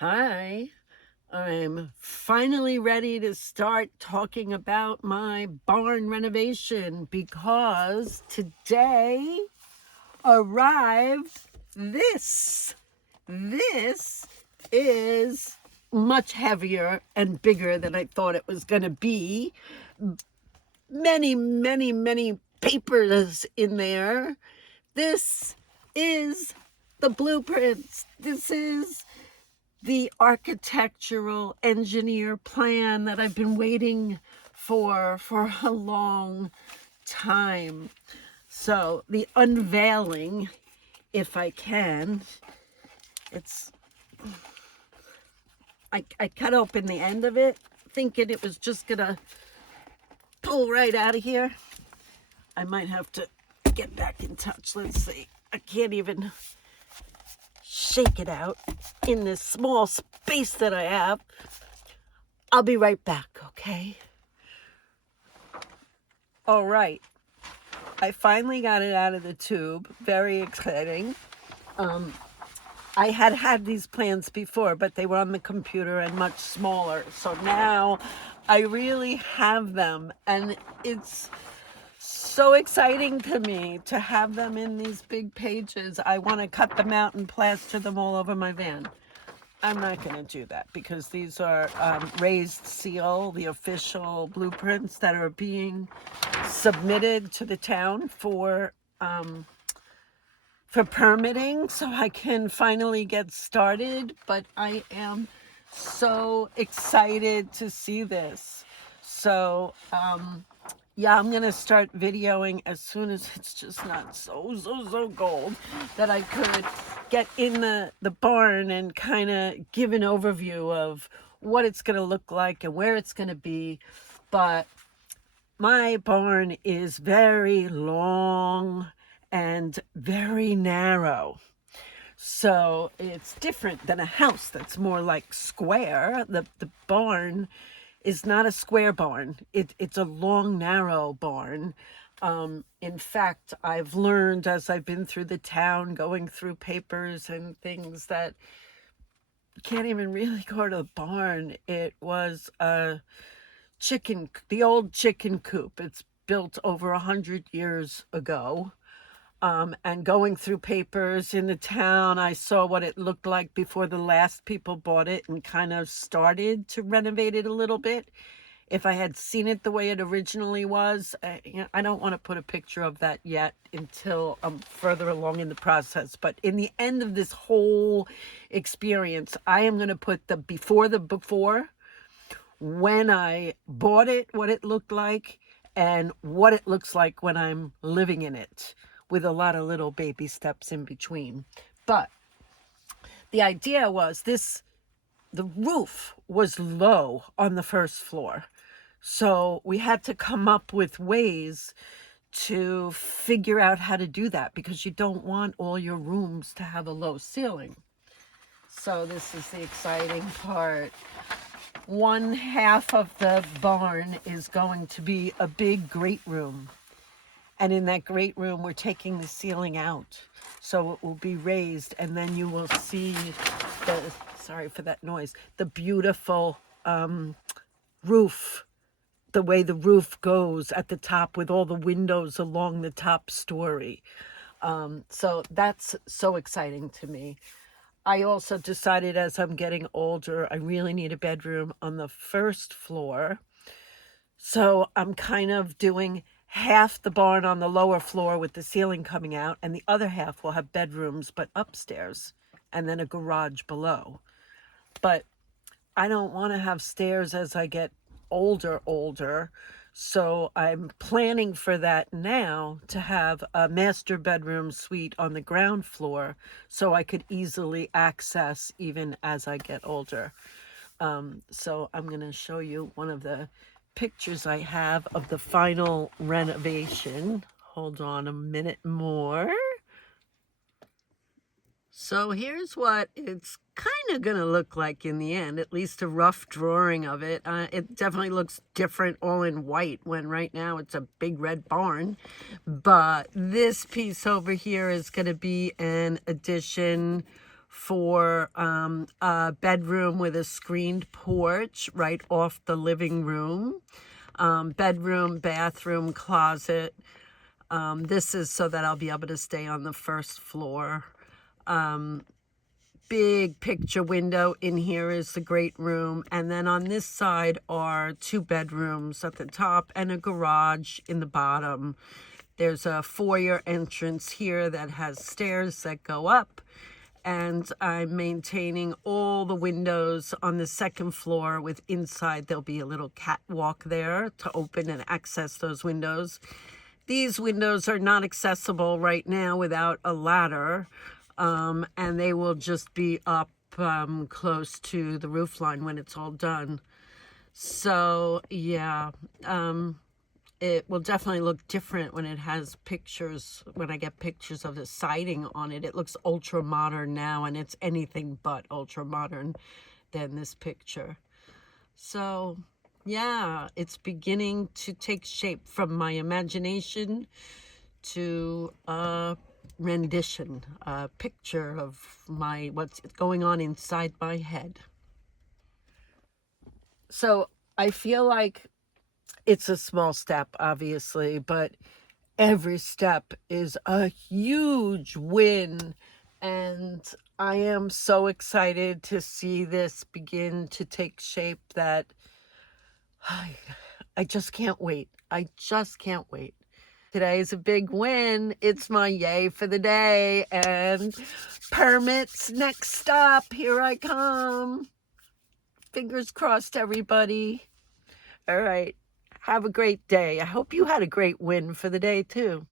Hi, I'm finally ready to start talking about my barn renovation because today arrived this. This is much heavier and bigger than I thought it was going to be. Many papers in there. This is the blueprints. This is the architectural engineer plan that I've been waiting for a long time. So the unveiling, if I can, I cut open the end of it thinking it was just gonna pull right out of here. I might have to get back in touch. Let's see. I can't even shake it out in this small space that I have. I'll be right back, okay? All right. I finally got it out of the tube. Very exciting. I had these plans before, but they were on the computer and much smaller. So now I really have them, and it's so exciting to me to have them in these big pages. I want to cut them out and plaster them all over my van. I'm not going to do that because these are raised seal, the official blueprints that are being submitted to the town for permitting, so I can finally get started. But I am so excited to see this. So yeah, I'm gonna start videoing as soon as it's just not so cold that I could get in the barn and kind of give an overview of what it's gonna look like and where it's gonna be. But my barn is very long and very narrow. So it's different than a house that's more like square. The barn is not a square barn. It's a long, narrow barn. In fact, I've learned as I've been through the town, going through papers and things, that you can't even really go to the barn. It was the old chicken coop. It's built over 100 years ago. And going through papers in the town, I saw what it looked like before the last people bought it and kind of started to renovate it a little bit. If I had seen it the way it originally was, I don't want to put a picture of that yet until I'm further along in the process. But in the end of this whole experience, I am going to put the before, when I bought it, what it looked like, and what it looks like when I'm living in it, with a lot of little baby steps in between. But the idea was the roof was low on the first floor. So we had to come up with ways to figure out how to do that, because you don't want all your rooms to have a low ceiling. So this is the exciting part. One half of the barn is going to be a big great room. And in that great room, we're taking the ceiling out. So it will be raised, and then you will see sorry for that noise, the beautiful roof, the way the roof goes at the top with all the windows along the top story. So that's so exciting to me. I also decided, as I'm getting older, I really need a bedroom on the first floor. So I'm kind of doing half the barn on the lower floor with the ceiling coming out, and the other half will have bedrooms, but upstairs, and then a garage below. But I don't want to have stairs as I get older. So I'm planning for that now, to have a master bedroom suite on the ground floor so I could easily access even as I get older. So I'm going to show you one of the pictures I have of the final renovation. Hold on a minute more. So here's what it's kind of going to look like in the end, at least a rough drawing of it. It definitely looks different all in white, when right now it's a big red barn. But this piece over here is going to be an addition for a bedroom with a screened porch right off the living room. Bedroom, bathroom, closet. This is so that I'll be able to stay on the first floor. Big picture window in here is the great room, and then on this side are 2 bedrooms at the top and a garage in the bottom. There's a foyer entrance here that has stairs that go up, and I'm maintaining all the windows on the second floor with inside there'll be a little catwalk there to open and access those windows. These windows are not accessible right now without a ladder, and they will just be up close to the roof line when it's all done. So yeah, it will definitely look different when it has pictures, when I get pictures of the siding on it. It looks ultra modern now, and it's anything but ultra modern than this picture. So yeah, it's beginning to take shape from my imagination to a rendition, a picture of what's going on inside my head. So I feel like it's a small step, obviously, but every step is a huge win. And I am so excited to see this begin to take shape that I just can't wait. I just can't wait. Today is a big win. It's my yay for the day. And permits, next stop. Here I come. Fingers crossed, everybody. All right. Have a great day. I hope you had a great win for the day, too.